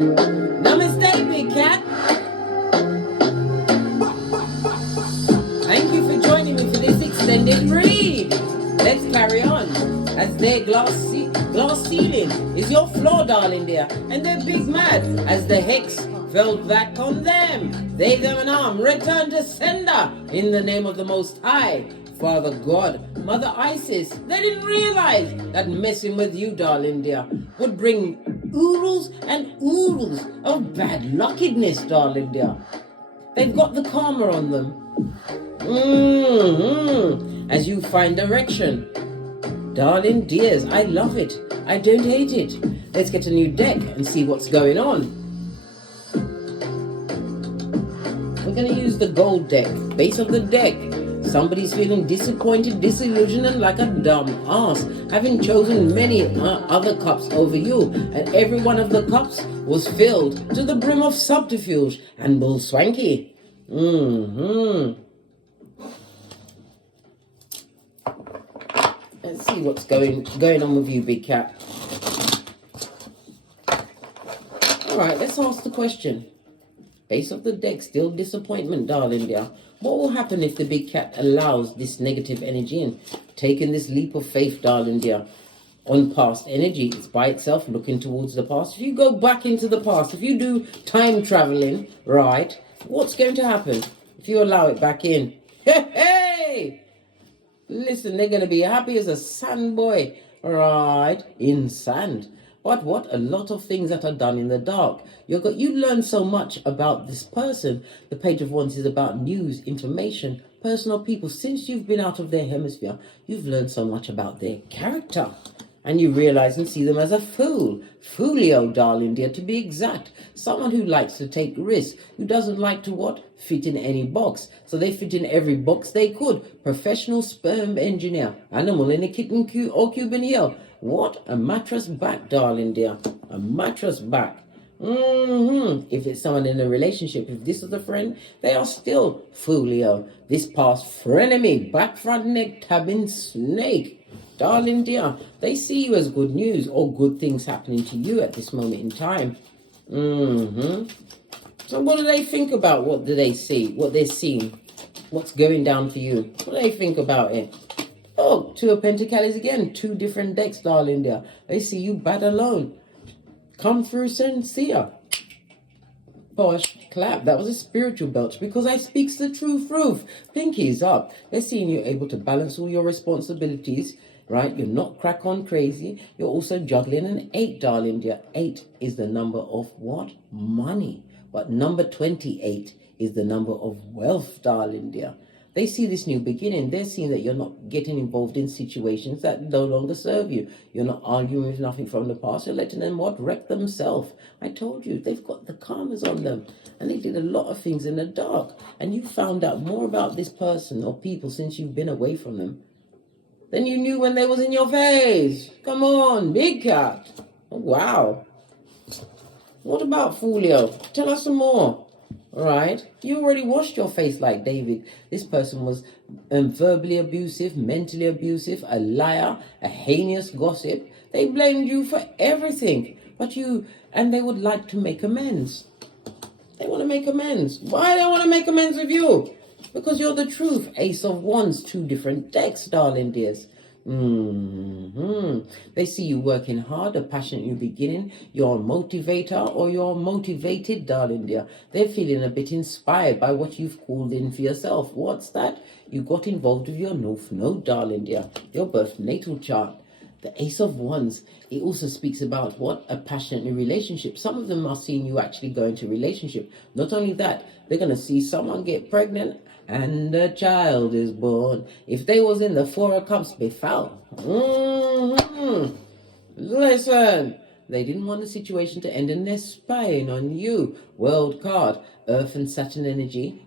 Namaste, big cat. Thank you for joining me for this extended read. Let's carry on. As their glass ceiling is your floor, darling dear, and they're big mad as the hex fell back on them. They, them, and arm return to sender in the name of the Most High, Father God, Mother Isis. They didn't realize that messing with you, darling dear, would bring oodles and oodles of bad luckiness, darling dear. They've got the karma on them. As you find direction. Darling dears, I love it. I don't hate it. Let's get a new deck and see what's going on. We're going to use the gold deck, base of the deck. Somebody's feeling disappointed, disillusioned, and like a dumb ass, having chosen many other cups over you, and every one of the cups was filled to the brim of subterfuge and bull swanky. Let's see what's going on with you, big cat. All right, let's ask the question. Base of the deck, still disappointment, darling dear. What will happen if the big cat allows this negative energy and taking this leap of faith, darling dear, on past energy? It's by itself looking towards the past. If you go back into the past, if you do time traveling, right, what's going to happen if you allow it back in? Hey! Listen, they're going to be happy as a sand boy, right, in sand. But what a lot of things that are done in the dark. You learn so much about this person. The Page of Wands is about news, information, personal people. Since you've been out of their hemisphere, you've learned so much about their character. And you realize and see them as a fool. Foolio, darling dear, to be exact. Someone who likes to take risks, who doesn't like to what? Fit in any box. So they fit in every box they could. Professional sperm engineer. Animal in a kitten or Cuban heel. What? A mattress back, darling dear. A mattress back. If it's someone in a relationship, if this is a friend, they are still foolio. This past frenemy, back front neck, tabbing snake. Darling dear, they see you as good news or good things happening to you at this moment in time. So what do they think about? What do they see? What they're seeing? What's going down for you? What do they think about it? Oh, Two of Pentacles again. Two different decks, darling dear. They see you bad alone. Come through sincere. Posh clap. That was a spiritual belch because I speaks the truth. Pinkies up. They're seeing you able to balance all your responsibilities. Right? You're not crack on crazy. You're also juggling an 8, darling dear. 8 is the number of what? Money. But number 28 is the number of wealth, darling dear. They see this new beginning. They're seeing that you're not getting involved in situations that no longer serve you. You're not arguing with nothing from the past. You're letting them what? Wreck themselves. I told you, they've got the karmas on them. And they did a lot of things in the dark. And you found out more about this person or people since you've been away from them than you knew when they was in your face. Come on, big cat. Oh, wow. What about Folio? Tell us some more. All right. You already washed your face like David. This person was verbally abusive, mentally abusive, a liar, a heinous gossip. They blamed you for everything. And they would like to make amends. They want to make amends. Why do they want to make amends with you? Because you're the truth. Ace of Wands, 2 different decks, darling dears. They see you working hard, a passionate new beginning. You're a motivator or you're motivated, darling dear. They're feeling a bit inspired by what you've called in for yourself. What's that? You got involved with your North Node, darling dear. Your birth natal chart. The Ace of Wands, it also speaks about what? A passionate new relationship. Some of them are seeing you actually go into a relationship. Not only that, they're going to see someone get pregnant and a child is born. If they was in the 4 of Cups, they fell. Listen, they didn't want the situation to end and they're spying on you. World card, Earth and Saturn energy,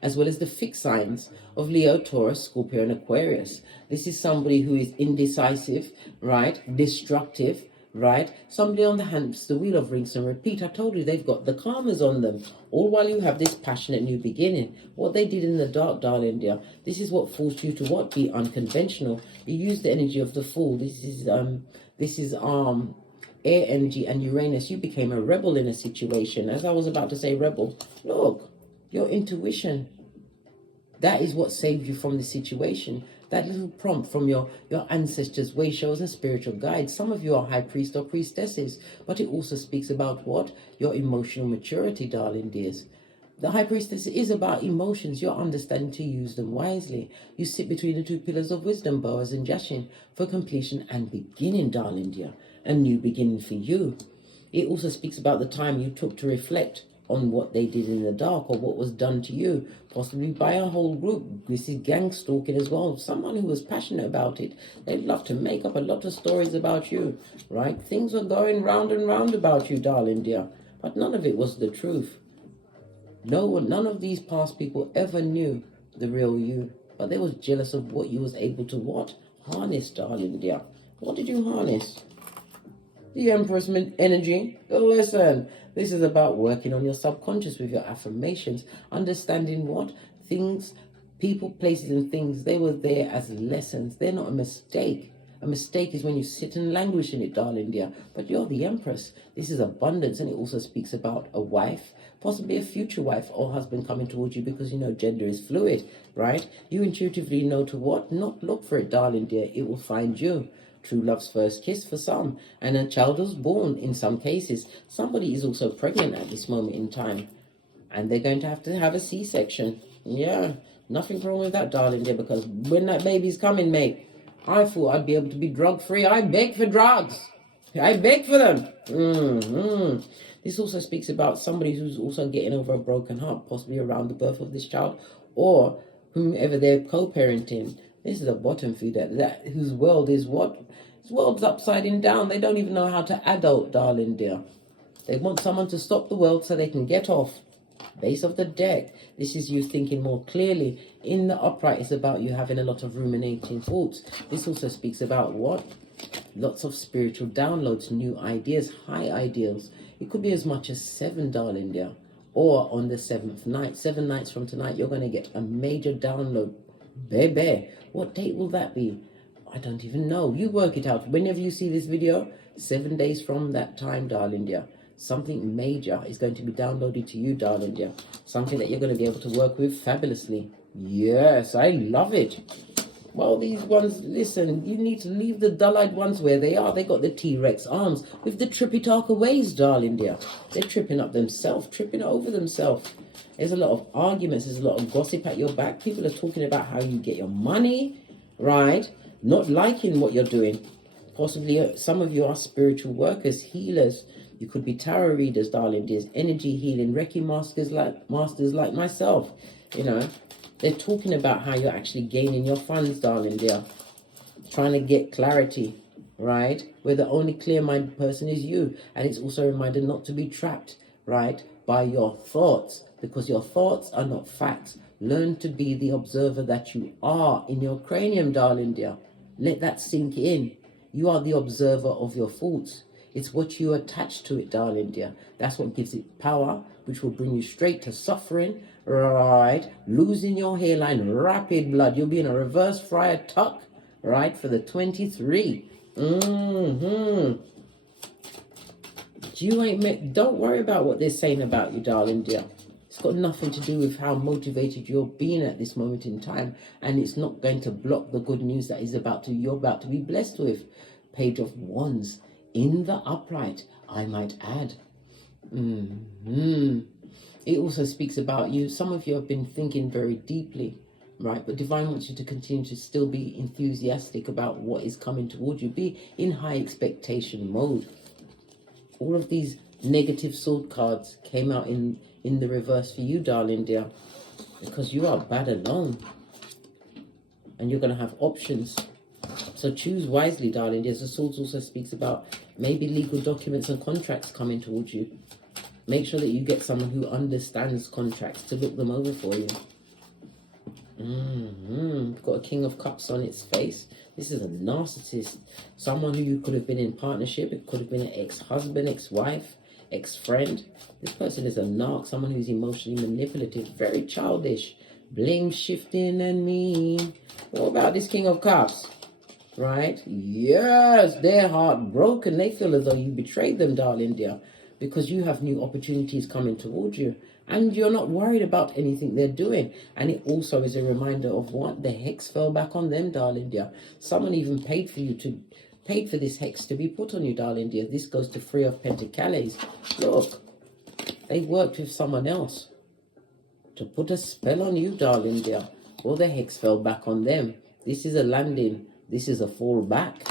as well as the fixed signs of Leo, Taurus, Scorpio, and Aquarius. This is somebody who is indecisive, right? Destructive, right? Somebody on the hamster wheel of rinse and repeat. I told you they've got the karmas on them. All while you have this passionate new beginning. What they did in the dark, darling dear, this is what forced you to what? Be unconventional. You use the energy of the Fool. This is air energy and Uranus, you became a rebel in a situation. As I was about to say rebel, look, your intuition, that is what saved you from the situation. That little prompt from your ancestors, way shows and spiritual guides. Some of you are high priest or priestesses, but it also speaks about what? Your emotional maturity, darling dears. The high priestess is about emotions, your understanding to use them wisely. You sit between the two pillars of wisdom, Boaz and Jashin, for completion and beginning, darling dear. A new beginning for you. It also speaks about the time you took to reflect on what they did in the dark or what was done to you, possibly by a whole group. This is gang stalking as well. Someone who was passionate about it. They'd love to make up a lot of stories about you, right? Things were going round and round about you, darling dear, but none of it was the truth. None of these past people ever knew the real you, but they was jealous of what you was able to what? Harness, darling dear. What did you harness? The Empress energy. Listen, this is about working on your subconscious with your affirmations, understanding what? Things, people, places and things, they were there as lessons. They're not a mistake. A mistake is when you sit and languish in it, darling dear. But you're the Empress. This is abundance, and it also speaks about a wife, possibly a future wife or husband coming towards you, because you know gender is fluid, right? You intuitively know to what? Not look for it, darling dear. It will find you. True love's first kiss for some, and a child was born in some cases. Somebody is also pregnant at this moment in time, and they're going to have a C-section. Yeah, nothing wrong with that, darling dear, because when that baby's coming, mate, I thought I'd be able to be drug-free. I beg for drugs. I beg for them. This also speaks about somebody who's also getting over a broken heart, possibly around the birth of this child, or whomever they're co-parenting. This is a bottom feeder, that whose world is what? His world's upside down. They don't even know how to adult, darling dear. They want someone to stop the world so they can get off. Base of the deck. This is you thinking more clearly. In the upright, it's about you having a lot of ruminating thoughts. This also speaks about what? Lots of spiritual downloads, new ideas, high ideals. It could be as much as 7, darling dear. Or on the 7th night. 7 nights from tonight, you're going to get a major download. Baby, what date will that be? I don't even know. You work it out. Whenever you see this video, 7 days from that time, darling dear, something major is going to be downloaded to you, darling dear. Something that you're going to be able to work with fabulously. Yes, I love it. Well, these ones, listen, you need to leave the dull-eyed ones where they are. They got the T-Rex arms with the trippy-talker ways, darling dear. They're tripping up themselves, tripping over themselves. There's a lot of arguments. There's a lot of gossip at your back. People are talking about how you get your money, right? Not liking what you're doing. Possibly some of you are spiritual workers, healers. You could be tarot readers, darling dears, energy healing, Reiki masters like myself. You know, they're talking about how you're actually gaining your funds, darling dear. Trying to get clarity, right? Where the only clear-minded person is you. And it's also a reminder not to be trapped, right, by your thoughts. Because your thoughts are not facts. Learn to be the observer that you are in your cranium, darling dear. Let that sink in. You are the observer of your thoughts. It's what you attach to it, darling dear. That's what gives it power, which will bring you straight to suffering, right? Losing your hairline, rapid blood. You'll be in a reverse friar tuck, right, for the 23. Don't worry about what they're saying about you, darling dear. It's got nothing to do with how motivated you're being at this moment in time, and it's not going to block the good news that you're about to be blessed with. Page of Wands in the upright, I might add. It also speaks about you. Some of you have been thinking very deeply, right? But Divine wants you to continue to still be enthusiastic about what is coming towards you. Be in high expectation mode. All of these negative sword cards came out in the reverse for you, darling dear, because you are bad alone and you're going to have options. So choose wisely, darling dear. The swords also speaks about maybe legal documents and contracts coming towards you. Make sure that you get someone who understands contracts to look them over for you. Got a King of Cups on its face. This is a narcissist. Someone who you could have been in partnership. It could have been an ex-husband, ex-wife, ex-friend. This person is a narc. Someone who's emotionally manipulative. Very childish. Blame shifting and mean. What about this King of Cups? right? Yes, they're heartbroken. They feel as though you betrayed them, darling dear, because you have new opportunities coming towards you. And you're not worried about anything they're doing. And it also is a reminder of what? The hex fell back on them, darling dear. Someone even paid for this hex to be put on you, darling dear. This goes to Three of Pentacles. Look, they worked with someone else to put a spell on you, darling dear. Well, the hex fell back on them. This is a landing. This is a fall back.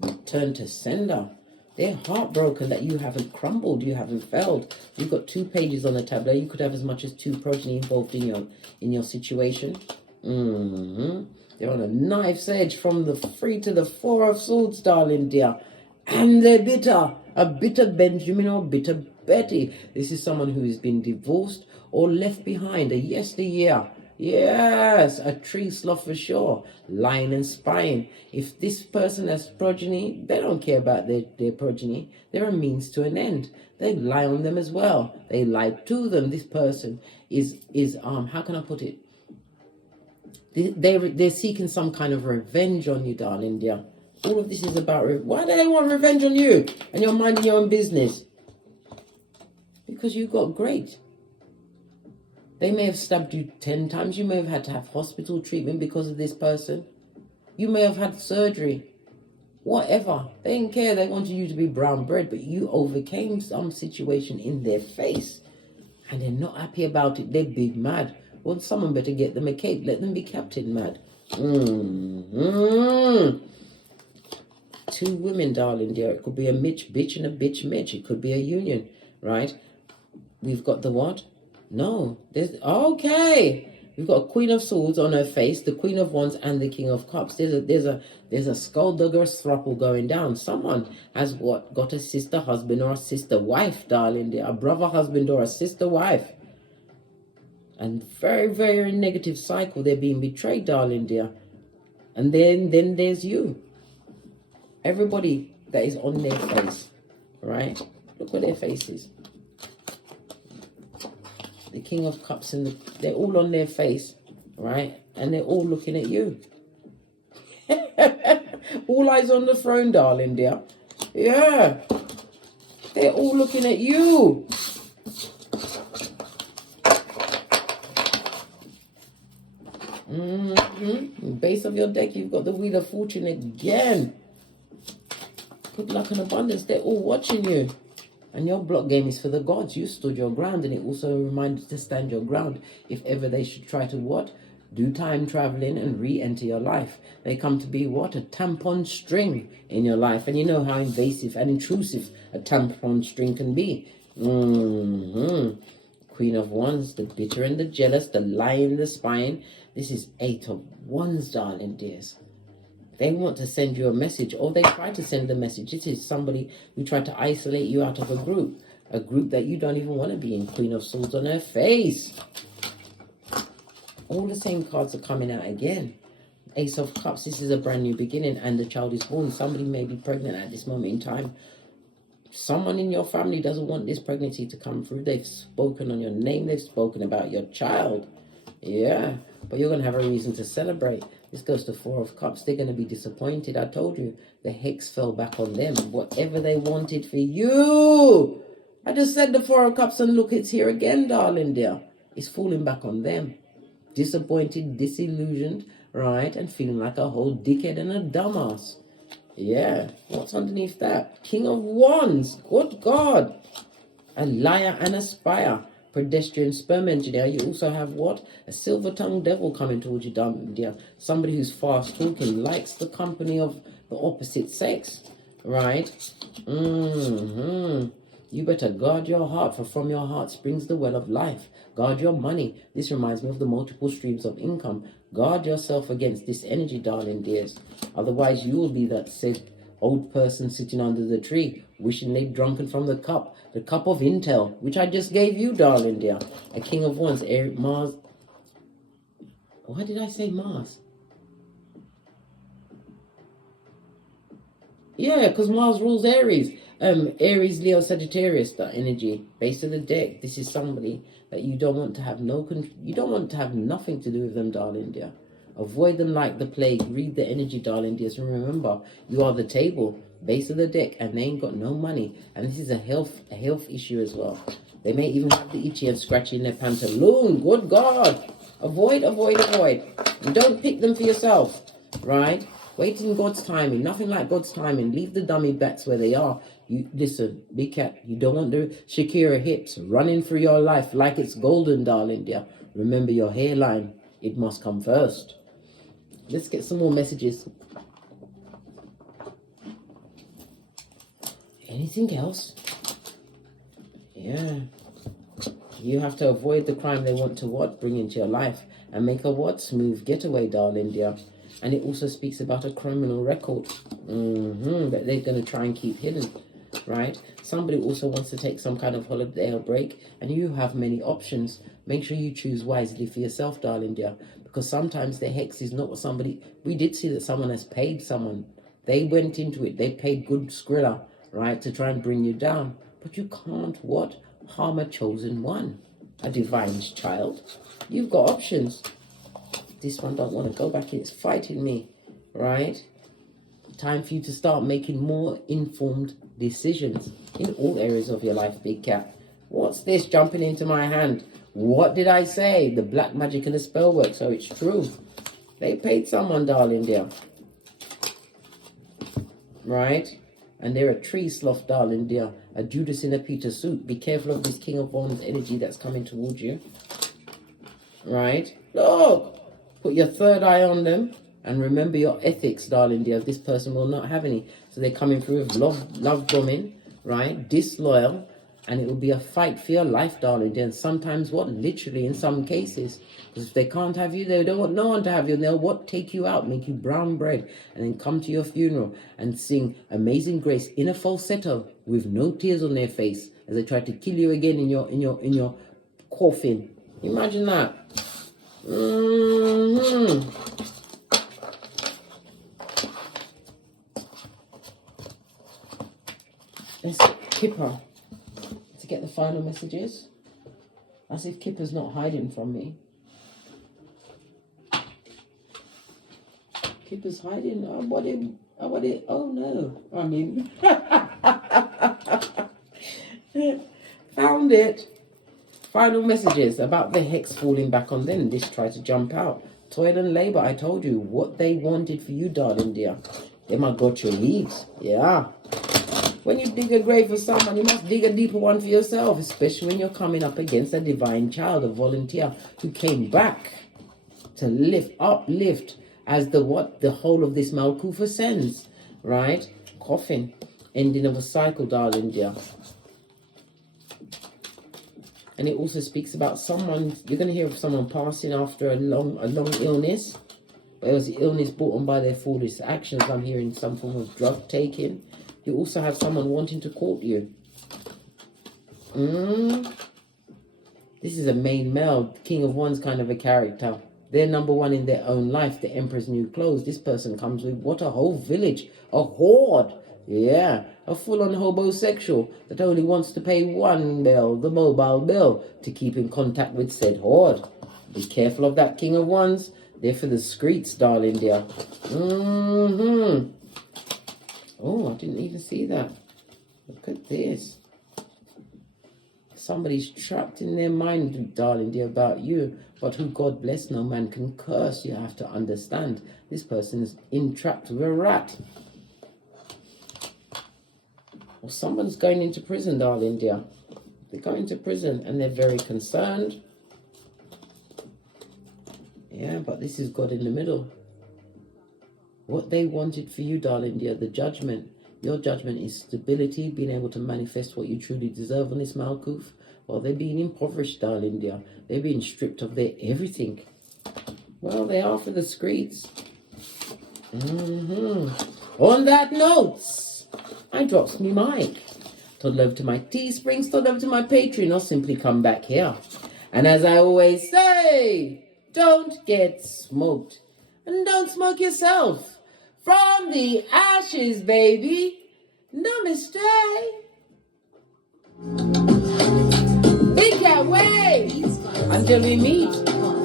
Return to sender. They're heartbroken that you haven't crumbled, you haven't failed. You've got 2 pages on the tableau. You could have as much as 2 progeny involved in your situation. They're on a knife's edge from the 3 to the 4 of swords, darling dear. And they're bitter. A bitter Benjamin or bitter Betty. This is someone who has been divorced or left behind. A yesteryear. Yes, a tree sloth for sure. Lying and spying. If this person has progeny, they don't care about their progeny. They're a means to an end. They lie on them as well. They lie to them. This person is how can I put it? They're seeking some kind of revenge on you, darling dear. All of this is about why do they want revenge on you and you're minding your own business? Because you got great. They may have stabbed you 10 times. You may have had to have hospital treatment because of this person. You may have had surgery. Whatever. They didn't care. They wanted you to be brown bread, but you overcame some situation in their face. And they're not happy about it. They're big mad. Well, someone better get them a cape. Let them be captain mad. 2 women, darling dear. It could be a Mitch bitch and a bitch Mitch. It could be a union, right? We've got the what? No, there's okay. We've got a Queen of Swords on her face, the Queen of Wands, and the King of Cups. There's a skulldugger thruple going down. Someone has what? Got a sister husband or a sister wife, darling dear. A brother husband or a sister wife. And very, very negative cycle. They're being betrayed, darling dear. And then there's you. Everybody that is on their face, right? Look what their face is. The King of Cups and they're all on their face, right? And they're all looking at you. All eyes on the throne, darling dear. Yeah. They're all looking at you. Base of your deck, you've got the Wheel of Fortune again. Good luck and abundance. They're all watching you. And your block game is for the gods. You stood your ground, and it also reminds you to stand your ground if ever they should try to what? Do time traveling and re-enter your life. They come to be what? A tampon string in your life. And you know how invasive and intrusive a tampon string can be. Queen of Wands, the bitter and the jealous, the lying, the spying. This is 8 of Wands, darling dears. They want to send you a message, or they try to send a message. This is somebody who tried to isolate you out of a group that you don't even want to be in. Queen of Swords on her face. All the same cards are coming out again. Ace of Cups, this is a brand new beginning, and the child is born. Somebody may be pregnant at this moment in time. Someone in your family doesn't want this pregnancy to come through. They've spoken on your name. They've spoken about your child. Yeah, but you're going to have a reason to celebrate. This goes to 4 of Cups. They're going to be disappointed. I told you, the hex fell back on them. Whatever they wanted for you. I just said the 4 of Cups, and look, it's here again, darling dear. It's falling back on them. Disappointed, disillusioned, right? And feeling like a whole dickhead and a dumbass. Yeah, what's underneath that? King of Wands. Good God. A liar and a spire. Pedestrian sperm engineer. You also have what? A silver-tongued devil coming towards you, dear. Somebody who's fast talking, likes the company of the opposite sex, right? You better guard your heart, for from your heart springs the well of life. Guard your money. This reminds me of the multiple streams of income. Guard yourself against this energy, darling dears. Otherwise, you will be that said old person sitting under the tree, wishing they'd drunken from the cup of intel, which I just gave you, darling dear. A King of Wands, Mars. Why did I say Mars? Yeah, because Mars rules Aries. Aries, Leo, Sagittarius, that energy. Base of the deck. This is somebody that you don't want to have you don't want to have nothing to do with them, darling dear. Avoid them like the plague. Read the energy, darling dears. And remember, you are the table, base of the deck, and they ain't got no money. And this is a health issue as well. They may even have the itchy and scratchy in their pantaloon. Good God. Avoid, avoid, avoid. And don't pick them for yourself, right? Wait in God's timing. Nothing like God's timing. Leave the dummy bats where they are. You listen, big cat, you don't want the Shakira hips running through your life like it's golden, darling dear. Remember your hairline. It must come first. Let's get some more messages. Anything else? Yeah. You have to avoid the crime they want to what? Bring into your life. And make a what? Smooth getaway, darling dear. And it also speaks about a criminal record. That they're going to try and keep hidden. Right? Somebody also wants to take some kind of holiday or break. And you have many options. Make sure you choose wisely for yourself, darling dear. Because sometimes the hex is not what somebody... We did see that someone has paid someone. They went into it. They paid good skrilla, right? To try and bring you down. But you can't what? Harm a chosen one. A divine child. You've got options. This one don't want to go back in. It's fighting me, right? Time for you to start making more informed decisions in all areas of your life, big cat. What's this jumping into my hand? What did I say? The black magic and the spell work. So it's true. They paid someone, darling dear. Right? And they're a tree sloth, darling dear. A Judas in a Peter suit. Be careful of this King of Wands energy that's coming towards you. Right? Look! Put your third eye on them. And remember your ethics, darling dear. This person will not have any. So they're coming through with love bombing. Right? Disloyal. And it will be a fight for your life, darling dear. And sometimes what? Literally in some cases. Because if they can't have you, they don't want no one to have you. And they'll what? Take you out, make you brown bread. And then come to your funeral and sing Amazing Grace in a falsetto with no tears on their face. As they try to kill you again in your coffin. Imagine that. Let's Kipper. To get the final messages. As if Kipper's not hiding from me. Kipper's hiding. Oh no. I mean. Found it. Final messages about the hex falling back on them. This tried to jump out. Toil and labor. I told you what they wanted for you, darling dear. They might got your leads. Yeah. When you dig a grave for someone, you must dig a deeper one for yourself, especially when you're coming up against a divine child, a volunteer who came back to uplift as the whole of this Malkufa sends, right? Coffin, ending of a cycle, darling dear. And it also speaks about someone, you're going to hear of someone passing after a long illness. But it was the illness brought on by their foolish actions. I'm hearing some form of drug taking. You also have someone wanting to court you. This is a main male, King of Wands kind of a character. They're number one in their own life, the Emperor's new clothes. This person comes with what? A whole village, a horde. Yeah, a full-on homosexual that only wants to pay one bill, the mobile bill, to keep in contact with said horde. Be careful of that King of Wands. They're for the streets, darling dear. Oh, I didn't even see that. Look at this. Somebody's trapped in their mind, darling dear, about you. But who God bless, no man can curse. You have to understand. This person is entrapped with a rat. Or someone's going into prison, darling dear. They're going to prison and they're very concerned. Yeah, but this is God in the middle. What they wanted for you, darling dear, the judgment. Your judgment is stability, being able to manifest what you truly deserve on this Malkuth. Well, they're being impoverished, darling dear. They're being stripped of their everything. Well, they are for the streets. On that note, I drops me mic. Toddle over to my Teespring, toddle over to my Patreon, or simply come back here. And as I always say, don't get smoked. And don't smoke yourself. From the ashes, baby. Namaste. Big cat way. Until we meet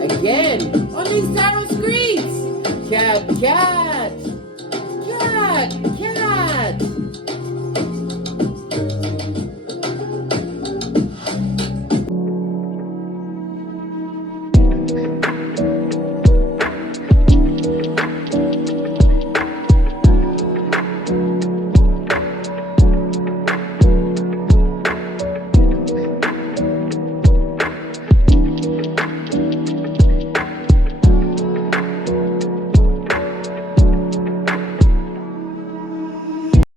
again on these tarot screens. cat, cat, cat,